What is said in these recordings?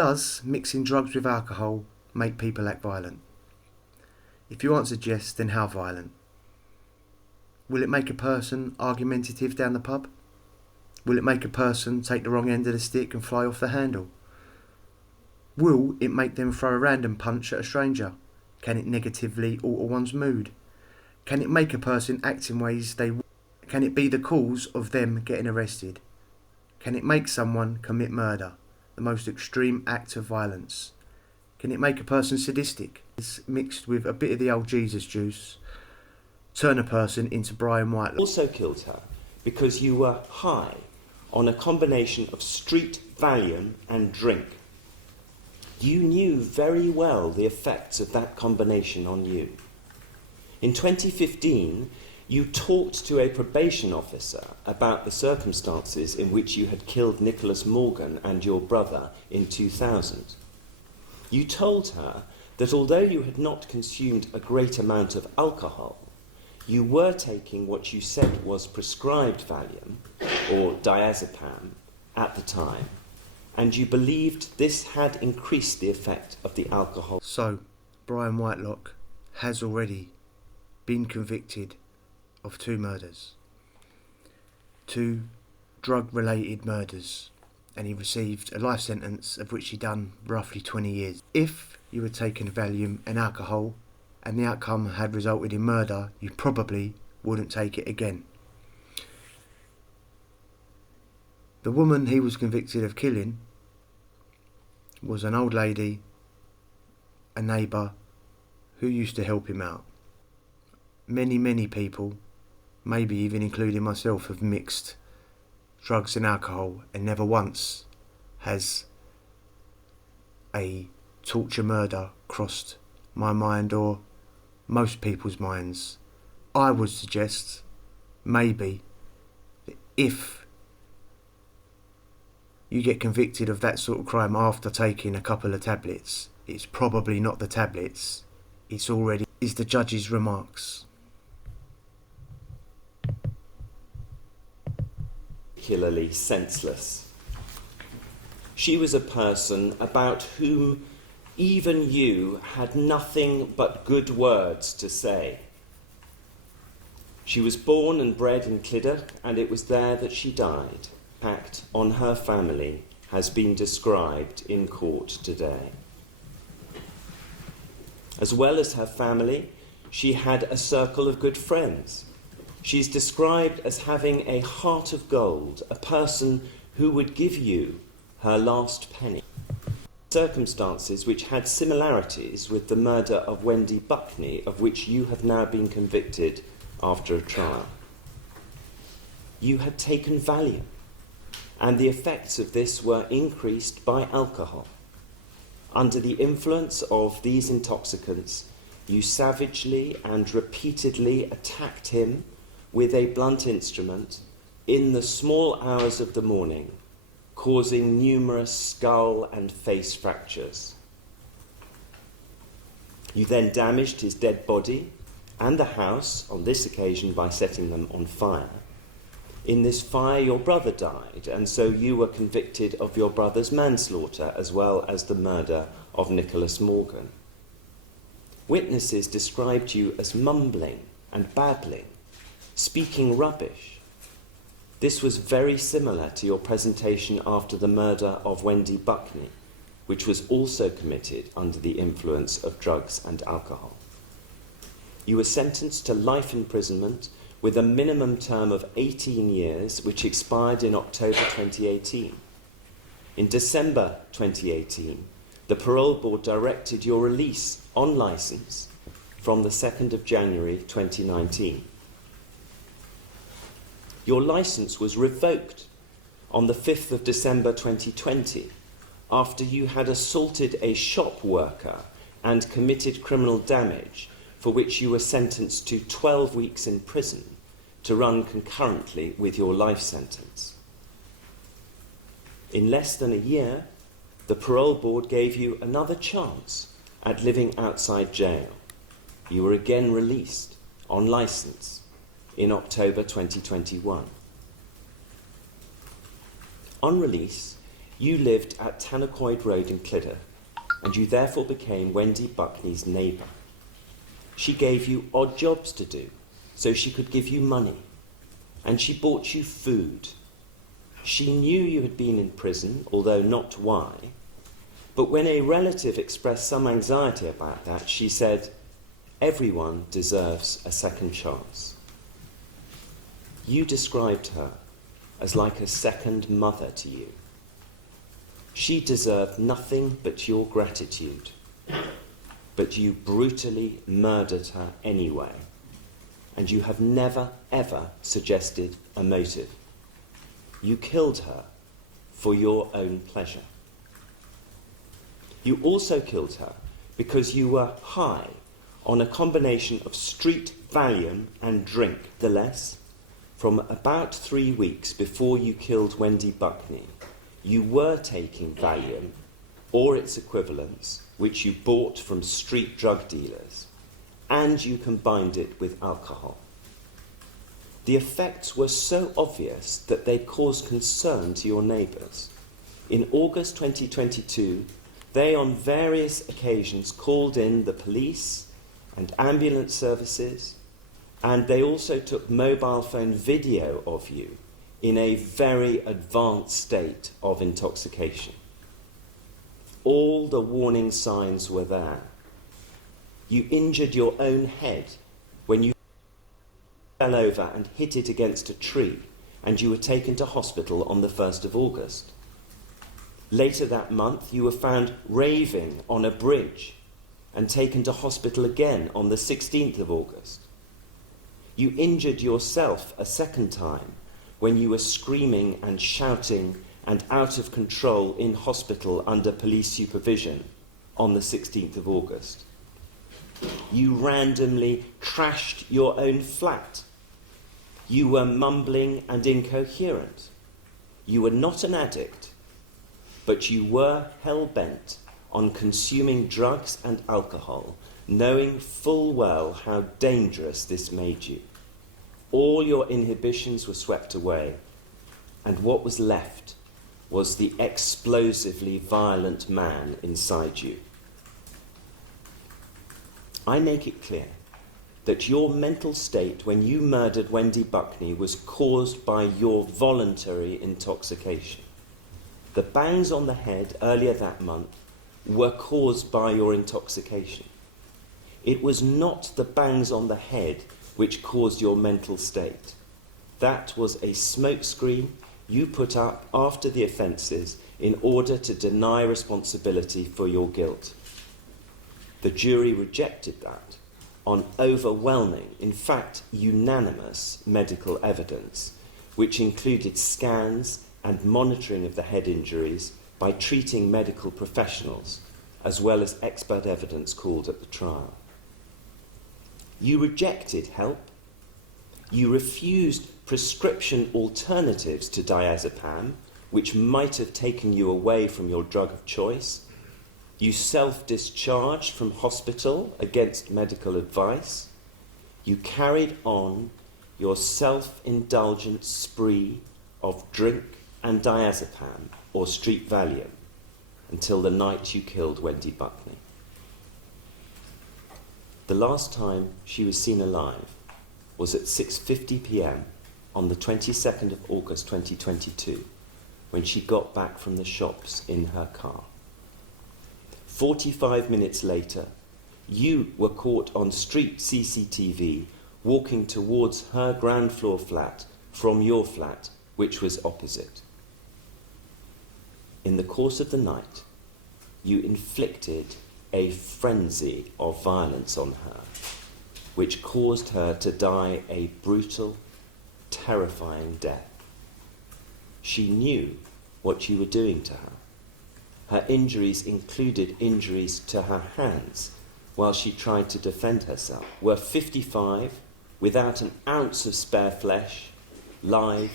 Does mixing drugs with alcohol make people act violent? If you answered yes, then how violent? Will it make a person argumentative down the pub? Will it make a person take the wrong end of the stick and fly off the handle? Will it make them throw a random punch at a stranger? Can it negatively alter one's mood? Can it make a person act in ways they... Can it be the cause of them getting arrested? Can it make someone commit murder, the most extreme act of violence? Can it make a person sadistic? It's mixed with a bit of the old Jesus juice, turn a person into Brian Whitelock. Also killed her because you were high on a combination of street Valium and drink. You knew very well the effects of that combination on you. In 2015, you talked to a probation officer about the circumstances in which you had killed Nicholas Morgan and your brother in 2000. You told her that although you had not consumed a great amount of alcohol, you were taking what you said was prescribed Valium, or diazepam, at the time, and you believed this had increased the effect of the alcohol. So, Brian Whitelock has already been convicted of 2 murders. 2 drug-related murders, and he received a life sentence of which he done roughly 20 years. If you had taken Valium and alcohol and the outcome had resulted in murder, you probably wouldn't take it again. The woman he was convicted of killing was an old lady, a neighbour, who used to help him out. Many people, maybe even including myself, have mixed drugs and alcohol, and never once has a torture murder crossed my mind or most people's minds. I would suggest maybe that if you get convicted of that sort of crime after taking a couple of tablets, it's probably not the tablets, it's already is the judge's remarks. Particularly senseless. She was a person about whom even you had nothing but good words to say. She was born and bred in Clydach, and it was there that she died. The impact on her family has been described in court today. As well as her family, she had a circle of good friends. She's described as having a heart of gold, a person who would give you her last penny. Circumstances which had similarities with the murder of Wendy Buckney, of which you have now been convicted after a trial. You had taken Valium, and the effects of this were increased by alcohol. Under the influence of these intoxicants, you savagely and repeatedly attacked him with a blunt instrument in the small hours of the morning, causing numerous skull and face fractures. You then damaged his dead body and the house, on this occasion by setting them on fire. In this fire your brother died, and so you were convicted of your brother's manslaughter as well as the murder of Nicholas Morgan. Witnesses described you as mumbling and babbling, speaking rubbish. This was very similar to your presentation after the murder of Wendy Buckney, which was also committed under the influence of drugs and alcohol. You were sentenced to life imprisonment with a minimum term of 18 years, which expired in October 2018. In December 2018, the parole board directed your release on licence from the 2nd of January 2019. Your licence was revoked on the 5th of December 2020 after you had assaulted a shop worker and committed criminal damage, for which you were sentenced to 12 weeks in prison to run concurrently with your life sentence. In less than a year, the parole board gave you another chance at living outside jail. You were again released on licence in October 2021. On release, You lived at Tanacoid Road in Clidder, and you therefore became Wendy Buckney's neighbour. She gave you odd jobs to do, so she could give you money, and she bought you food. She knew you had been in prison, although not why, but when a relative expressed some anxiety about that, she said, "Everyone deserves a second chance." You described her as like a second mother to you. She deserved nothing but your gratitude, but you brutally murdered her anyway, and you have never, ever suggested a motive. You killed her for your own pleasure. You also killed her because you were high on a combination of street Valium and drink. The less, from about 3 weeks before you killed Wendy Buckney, you were taking Valium, or its equivalents, which you bought from street drug dealers, and you combined it with alcohol. The effects were so obvious that they caused concern to your neighbours. In August 2022, they on various occasions called in the police and ambulance services, and they also took mobile phone video of you in a very advanced state of intoxication. All the warning signs were there. You injured your own head when you fell over and hit it against a tree, and you were taken to hospital on the 1st of August. Later that month, you were found raving on a bridge and taken to hospital again on the 16th of August. You injured yourself a second time when you were screaming and shouting and out of control in hospital under police supervision on the 16th of August. You randomly trashed your own flat. You were mumbling and incoherent. You were not an addict, but you were hell-bent on consuming drugs and alcohol, knowing full well how dangerous this made you. All your inhibitions were swept away, and what was left was the explosively violent man inside you. I make it clear that your mental state when you murdered Wendy Buckney was caused by your voluntary intoxication. The bangs on the head earlier that month were caused by your intoxication. It was not the bangs on the head which caused your mental state. That was a smokescreen you put up after the offences in order to deny responsibility for your guilt. The jury rejected that on overwhelming, in fact unanimous, medical evidence, which included scans and monitoring of the head injuries by treating medical professionals, as well as expert evidence called at the trial. You rejected help. You refused prescription alternatives to diazepam, which might have taken you away from your drug of choice. You self-discharged from hospital against medical advice. You carried on your self-indulgent spree of drink and diazepam or street Valium until the night you killed Wendy Buckney. The last time she was seen alive was at 6:50 p.m. on the 22nd of August 2022, when she got back from the shops in her car. 45 minutes later, you were caught on street CCTV walking towards her ground floor flat from your flat, which was opposite. In the course of the night, you inflicted a frenzy of violence on her, which caused her to die a brutal, terrifying death. She knew what you were doing to her. Her injuries included injuries to her hands while she tried to defend herself. Were 55, without an ounce of spare flesh, lithe,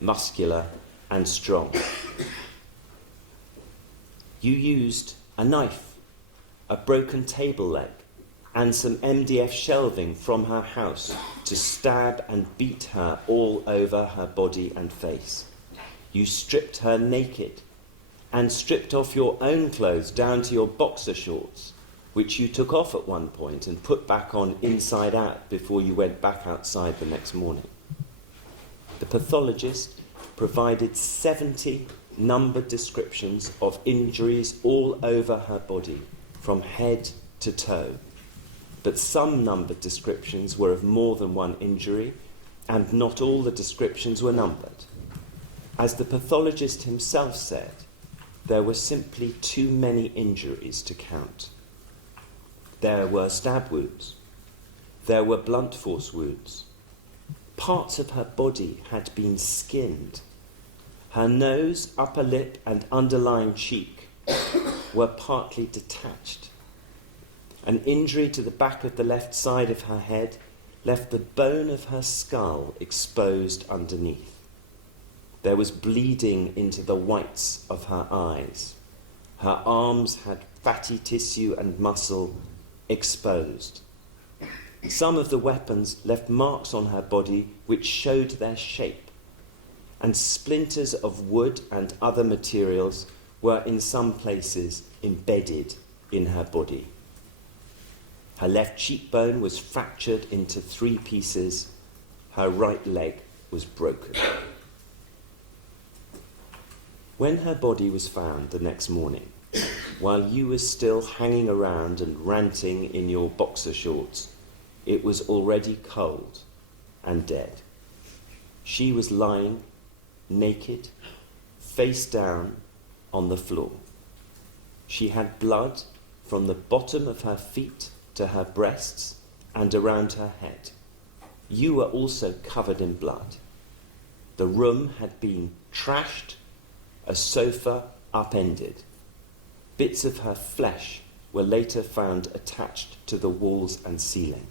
muscular, and strong. You used a knife, a broken table leg, and some MDF shelving from her house to stab and beat her all over her body and face. You stripped her naked and stripped off your own clothes down to your boxer shorts, which you took off at one point and put back on inside out before you went back outside the next morning. The pathologist provided 70 numbered descriptions of injuries all over her body, from head to toe. But some numbered descriptions were of more than one injury, and not all the descriptions were numbered. As the pathologist himself said, there were simply too many injuries to count. There were stab wounds. There were blunt force wounds. Parts of her body had been skinned. Her nose, upper lip, and underlying cheek were partly detached. An injury to the back of the left side of her head left the bone of her skull exposed underneath. There was bleeding into the whites of her eyes. Her arms had fatty tissue and muscle exposed. Some of the weapons left marks on her body which showed their shape, and splinters of wood and other materials were in some places embedded in her body. Her left cheekbone was fractured into 3 pieces. Her right leg was broken. When her body was found the next morning, while you were still hanging around and ranting in your boxer shorts, it was already cold and dead. She was lying naked, face down on the floor. She had blood from the bottom of her feet to her breasts and around her head. You were also covered in blood. The room had been trashed, a sofa upended. Bits of her flesh were later found attached to the walls and ceiling.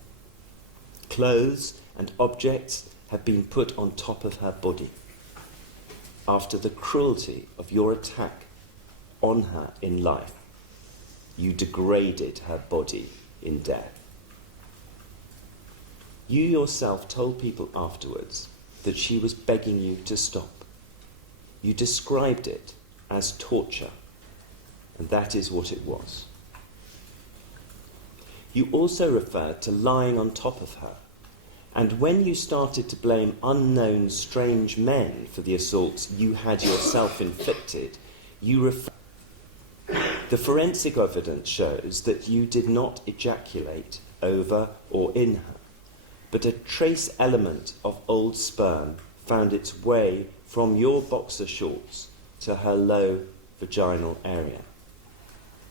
Clothes and objects had been put on top of her body. After the cruelty of your attack on her in life, you degraded her body in death. You yourself told people afterwards that she was begging you to stop. You described it as torture, and that is what it was. You also referred to lying on top of her, and when you started to blame unknown strange men for the assaults you had yourself inflicted, you referred. The forensic evidence shows that you did not ejaculate over or in her, but a trace element of old sperm found its way from your boxer shorts to her low vaginal area.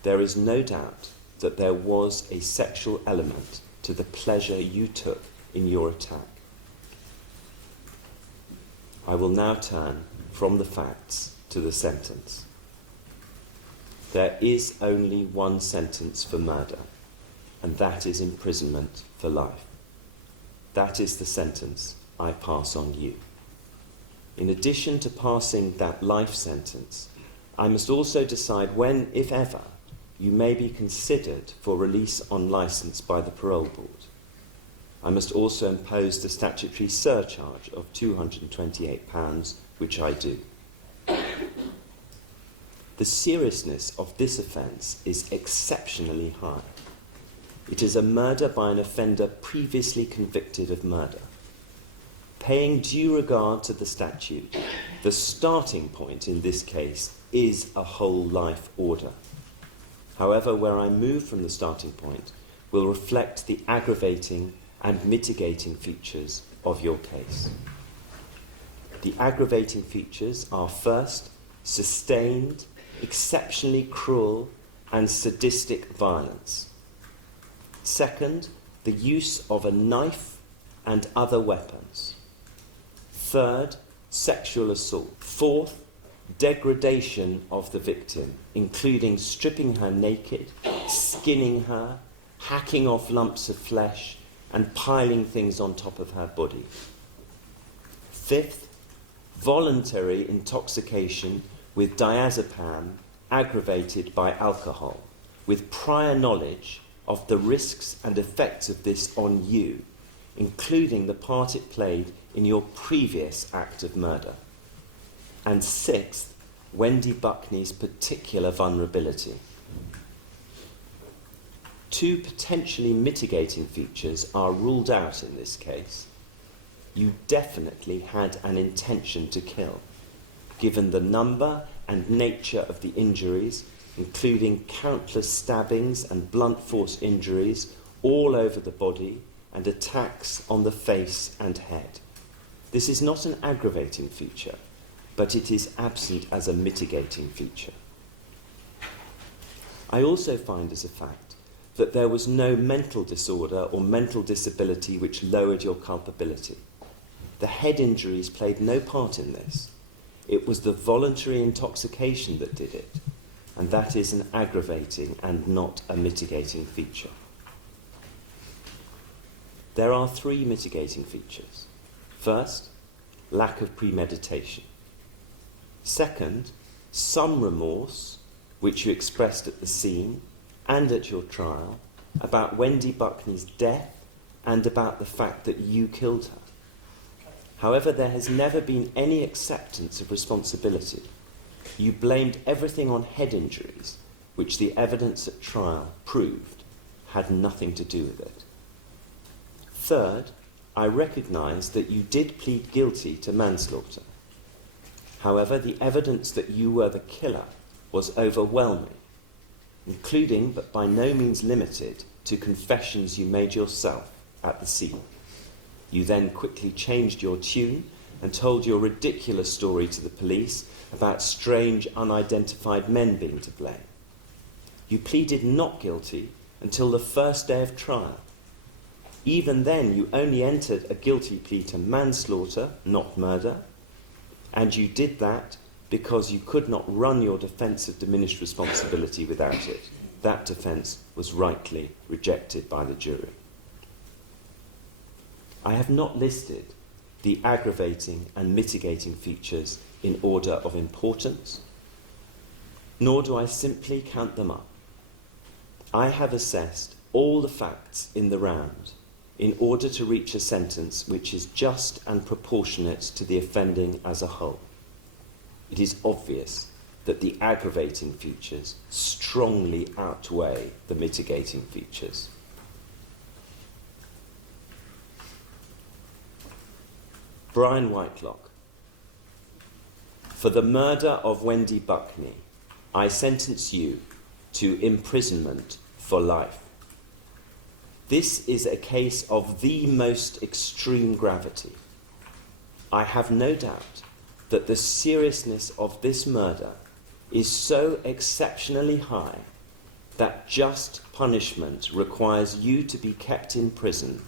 There is no doubt that there was a sexual element to the pleasure you took in your attack. I will now turn from the facts to the sentence. There is only one sentence for murder, and that is imprisonment for life. That is the sentence I pass on you. In addition to passing that life sentence, I must also decide when, if ever, you may be considered for release on licence by the parole board. I must also impose the statutory surcharge of £228, which I do. The seriousness of this offence is exceptionally high. It is a murder by an offender previously convicted of murder. Paying due regard to the statute, the starting point in this case is a whole life order. However, where I move from the starting point will reflect the aggravating and mitigating features of your case. The aggravating features are first, sustained, exceptionally cruel and sadistic violence. Second, the use of a knife and other weapons. Third, sexual assault. Fourth, degradation of the victim, including stripping her naked, skinning her, hacking off lumps of flesh, and piling things on top of her body. Fifth, voluntary intoxication with diazepam aggravated by alcohol, with prior knowledge of the risks and effects of this on you, including the part it played in your previous act of murder. And sixth, Wendy Buckney's particular vulnerability. Two potentially mitigating features are ruled out in this case. You definitely had an intention to kill, given the number and nature of the injuries, including countless stabbings and blunt force injuries all over the body and attacks on the face and head. This is not an aggravating feature, but it is absent as a mitigating feature. I also find as a fact that there was no mental disorder or mental disability which lowered your culpability. The head injuries played no part in this. It was the voluntary intoxication that did it, and that is an aggravating and not a mitigating feature. There are three mitigating features. First, lack of premeditation. Second, some remorse, which you expressed at the scene and at your trial, about Wendy Buckney's death and about the fact that you killed her. However, there has never been any acceptance of responsibility. You blamed everything on head injuries, which the evidence at trial proved had nothing to do with it. Third, I recognise that you did plead guilty to manslaughter. However, the evidence that you were the killer was overwhelming, including, but by no means limited, to confessions you made yourself at the scene. You then quickly changed your tune and told your ridiculous story to the police about strange, unidentified men being to blame. You pleaded not guilty until the first day of trial. Even then, you only entered a guilty plea to manslaughter, not murder, and you did that because you could not run your defence of diminished responsibility without it. That defence was rightly rejected by the jury. I have not listed the aggravating and mitigating features in order of importance, nor do I simply count them up. I have assessed all the facts in the round in order to reach a sentence which is just and proportionate to the offending as a whole. It is obvious that the aggravating features strongly outweigh the mitigating features. Brian Whitelock. For the murder of Wendy Buckney, I sentence you to imprisonment for life. This is a case of the most extreme gravity. I have no doubt that the seriousness of this murder is so exceptionally high that just punishment requires you to be kept in prison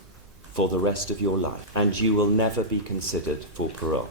for the rest of your life, and you will never be considered for parole.